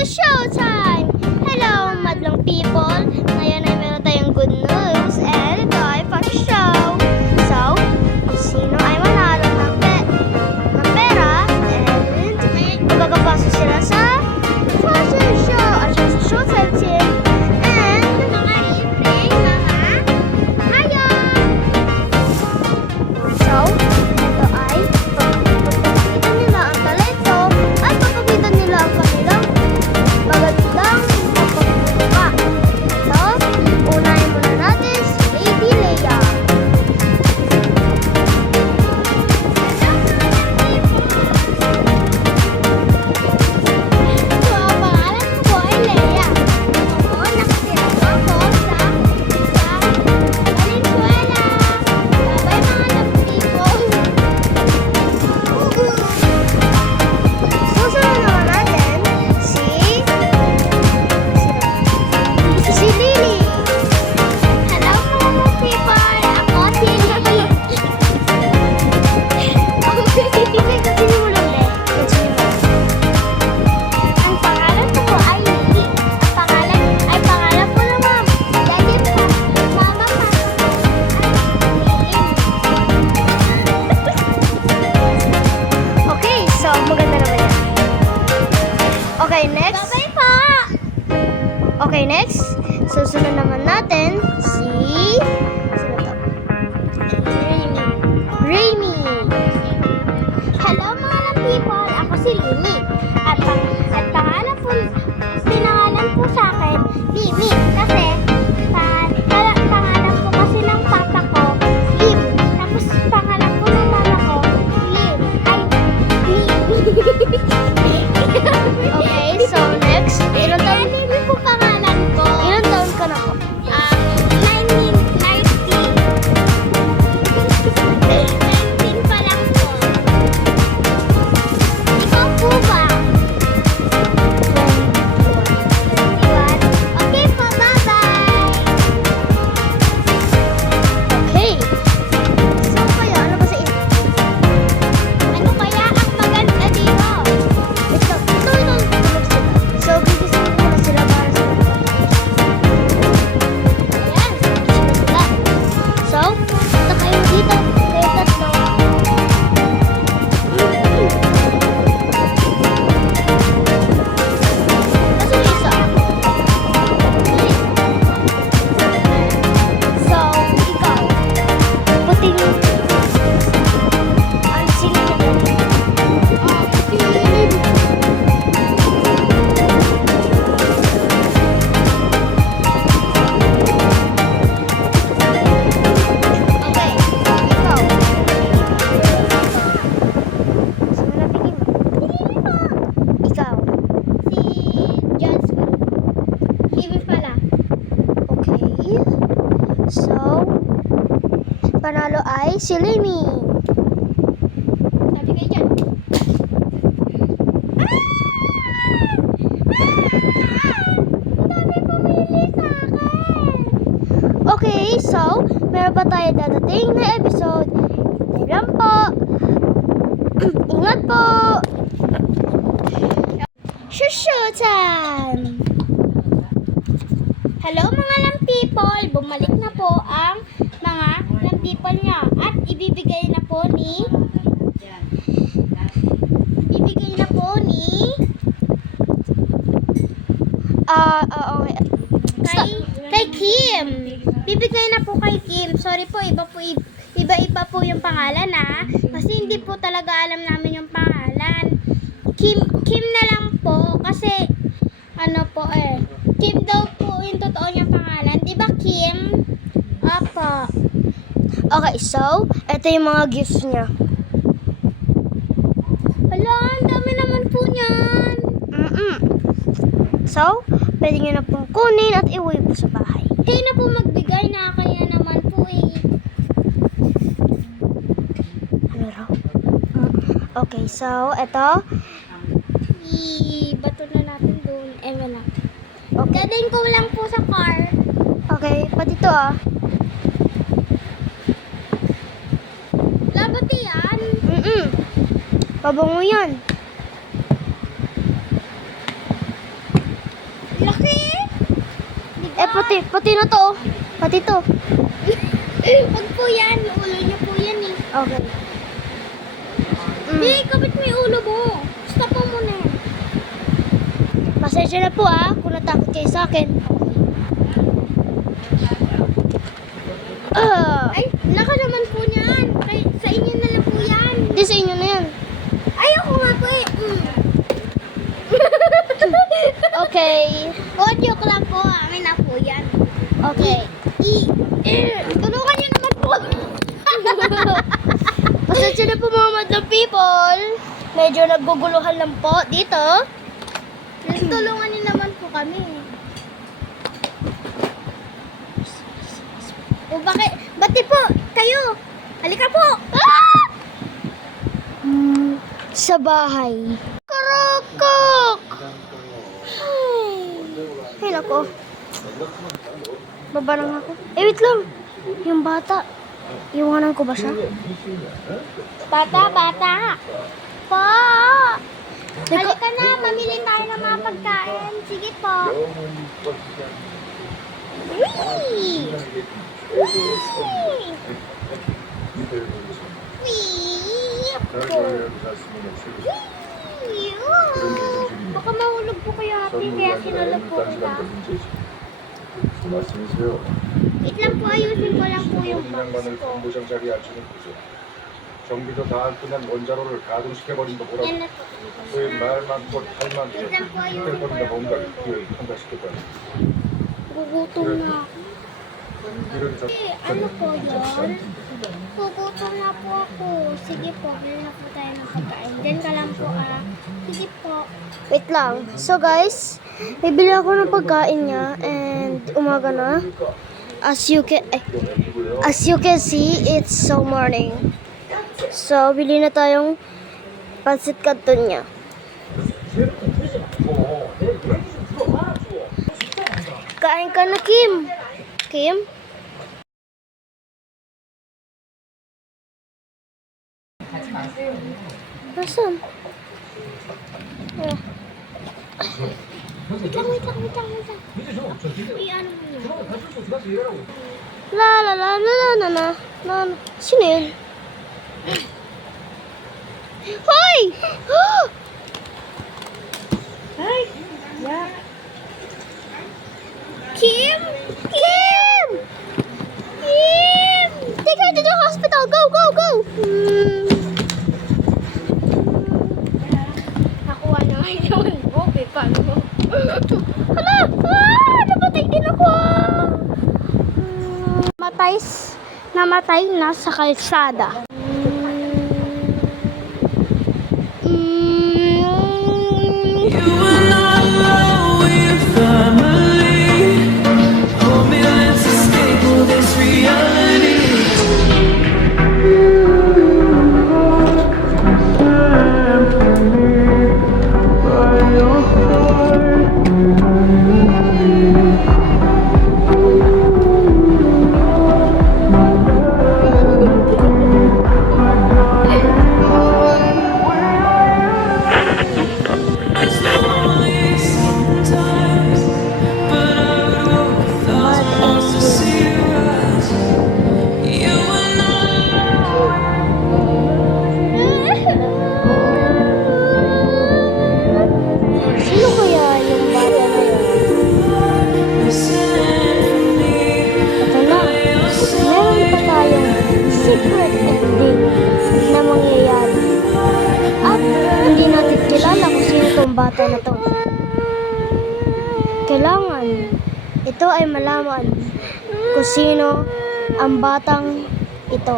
Showtime! Hello, madlang people! Ngayon ay meron tayong good news and ito ay fashion show. So, kung sino ay manalo ng pera and magkakapasok sila sa fashion show at sa Showtime team and mga libre, mga hayop! So, ito ay papakita nila ang talento at papakita nila ang kanilang magandang pagpapakita. So, unahin muna natin si Lady Leia. So, ang pangalan ko po ay Leia. Ako, nakatira po ako sa Valenzuela. Bye-bye mga love people. Susunod naman natin si Lily. Hello mga people! Ako si Lily. Kasi mo lang ang pangalan ko po ay Lily. Ang pangalan po naman. Daddy po. Mama pa. Okay, so maganda naman yan. Okay, next. Bye-bye po! Okay, next. Susunod naman natin si... Sino to? Raimi. Hello mga people! Ako si Limi. At pangalan po sa akin, Limi. Kasi, pangalan po kasi ng papa ko, Lim. Tapos, pangalan po ng mama ko, Lim. Ay, Lim. Okay, so next. Ilang taon? Limi po pangalan ko. Ilang taon ka na po? 19 pa lang po. Ikaw po ba? 21. Okay po, bye-bye! Okay. So, kaya, ano ba sa inyo? Ano kaya ang maganda dito? Ito. So, gigising ko na sila para sa mga. Ayan, gigising na sila. So, punta kayo dito. Kayo tatlo. Kasi yung isa. So, ikaw. Puting. Ang silid na dali. Ang silid. Okay, ikaw. Sino na pili mo? Pili mo. Ikaw. Si Johnson. Pili pala. Okay. So, panalo ay si Limi. Sabi kayo dyan. Ang dami pumili sa akin. Okay, so, meron pa tayo dadating na episode. Tayo lang po. Ingat po. Showtime! Hello mga lang people! Bumalik na po ang mga lang people niya. At ibibigay na po ni kay Kim. Bibigay na po kay Kim. Sorry po, iba-iba po yung pangalan kasi hindi po talaga alam namin yung pangalan. Kim na lang po kasi Kim daw po yung totoo niyang pangalan. Di ba Kim? Apa. Okay, so ito yung mga gifts niya. Hala, ang dami naman po niyan. So, pwede nyo na pong kunin at iuwi po sa bahay. Kayo na po magbigay na kaya naman po Ano raw? Okay, so ito. Bato na natin doon. Wala. Okay. Dadin ko lang po sa car. Okay, pati ito Lagot yan? Pabango yan. Pati na to. Pati to. Huwag po yan. Ulo niyo po yan eh. Okay. Hindi, kapit mo yung ulo mo. Stop mo muna. Pasensya na po kung natakot kayo sa akin. Ay, naka naman po niyan. Sa inyo na lang po yan. Hindi sa inyo na yan. Ayoko nga po eh. Okay. Joke lang po. Amin na po yan. Okay. Tulungan niyo naman po. Pasensya na po mga madlang people. Medyo naguguluhan lang po dito. Tulungan niyo naman po kami. O bakit? Bati po kayo. Halika po. Sa bahay. Karokok! Ay, nako. Baba lang ako. Wait lang. Yung bata. Iwanan ko ba siya? Bata. Po. Liko- Halika na. Mamili tayo ng mga pagkain. Sige po. Wee! Baka mahulog po kayo ate, kaya sinulog po kita. 말씀이세요? Wait lang po, ayusin ko lang po yung box 양반을 ko. 본부장자리 앉히는 거죠. 정비도 다 끝난 원자로를 가동시켜버린 거 보라고. Yan na po. 왜 말 많고 할 많고 Wait lang po, ayusin ko 시켜버린다 lang po. 뭔가 한다 시켰다. Gugutom na ako. 이런 저 Eh, ano po yun? Gugutom na po ako. Sige po, bili na po tayo ng pagkain. Diyan ka lang po Sige po. Wait lang. So guys, bibili ako ng pagkain niya and umaga na. As you can see, it's so morning. So, bili na tayong pansit canton niya. Kain ka na, Kim. Kim? Nasaan? Wait lang. I-ano mo yun? La la la la la la la la. Sino yun? Hoy! Kim? Kim! Kim! Take her to the hospital. Go, go, go! Nakuha na ngayon naman mo. Paano mo? Hala! Namatay din ako! Namatay na sa kalsada. You are not alone with your family. Hold me, let's escape all this reality. It's lonely sometimes, but I would walk a thousand miles to see you rise. You are not Sino kaya yung bata na yun? missing from me. Ito na. Meron pa tayong secret ending na mangyayari. At hindi natin kilala kung sino tong bata na to. Kailangan ito ay malaman kung sino ang batang ito.